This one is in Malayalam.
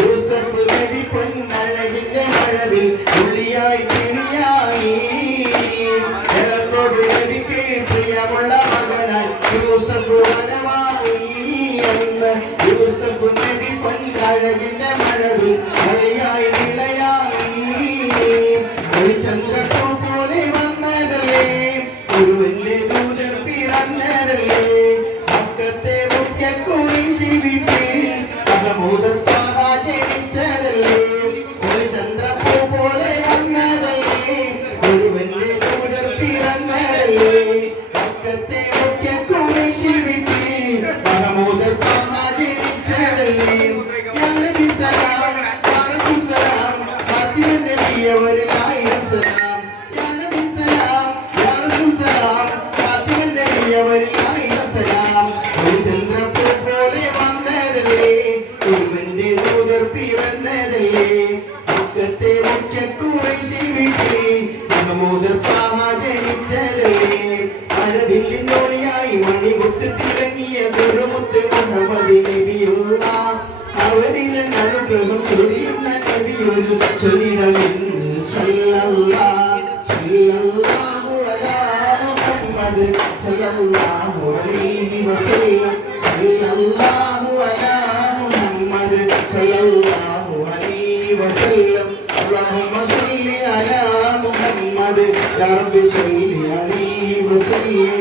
യൂസഫ് നബി പൊന്നഴകിന്റെ മഴവിൽ ഉള്ളിയായി കിളിയായി യാക്കോബ് നബിക്ക് പ്രിയമുള്ള മകനായി യൂസഫ് വനമായി അന്ന് യൂസഫ് നബി പൊന്നഴകിന്റെ മഴവിൽ ഉള്ളിയായി കിളിയായി ചന്ദ്രപ്പൂ പോലെ വന്നതല്ലേ ഗുരുവിന്റെ ദൂതർ പിറന്നതല്ലേ മക്കത്തെ മുഖ്യ കുറിശി വീട്ടിൽ മഹമൂദർത്താഹ ജനിച്ചതല്ലേ ഒരു ചന്ദ്രപ്പൂ പോലെ വന്നതല്ലേ ഗുരുവിന്റെ ദൂതർ പിറന്നതല്ലേ മക്കത്തെ മുഖ്യ കുറിശി വീട്ടിൽ മഹമൂദർത്താഹ ജനിച്ചതല്ലേ യാ നബി സലാം യാ റസൂൽ സലാം ഫാത്തിമ നബിയവരിൽ സലാം യാ നബി സലാം യാ റസൂൽ സലാം ഫാത്തിമ നബിയവരിൽ സലാം ഒരു ചന്ദ്രപ്പൂ പോലെ വന്നതല്ലേ ഗുരുവിന്റെ ദൂതർ പിറന്നതല്ലേ മക്കത്തെ മുഖ്യ ഖുറൈശി വീട്ടിൽ മഹമൂദർത്താഹ ജനിച്ചതല്ലേ മഴവില്ലിനൊളിയായി മണിമുത്ത് തിളങ്ങിയ ഗുരുമുത്ത് മുഹമ്മദ് നബിയുള്ള അവരിൽ അനുഗ്രഹം ചൊരിയുന്ന നബിയൊരു ചൊരിടമെന്ന് സല്ലല്ലാഹു അലാ മുഹമ്മദ് സല്ലല്ലാഹു അലൈഹി വസല്ലം സല്ലല്ലാഹു അലാ മുഹമ്മദ് സല്ലല്ലാഹു അലൈഹി വസല്ലം اللهم صل على محمد يا رب صل عليه وسلم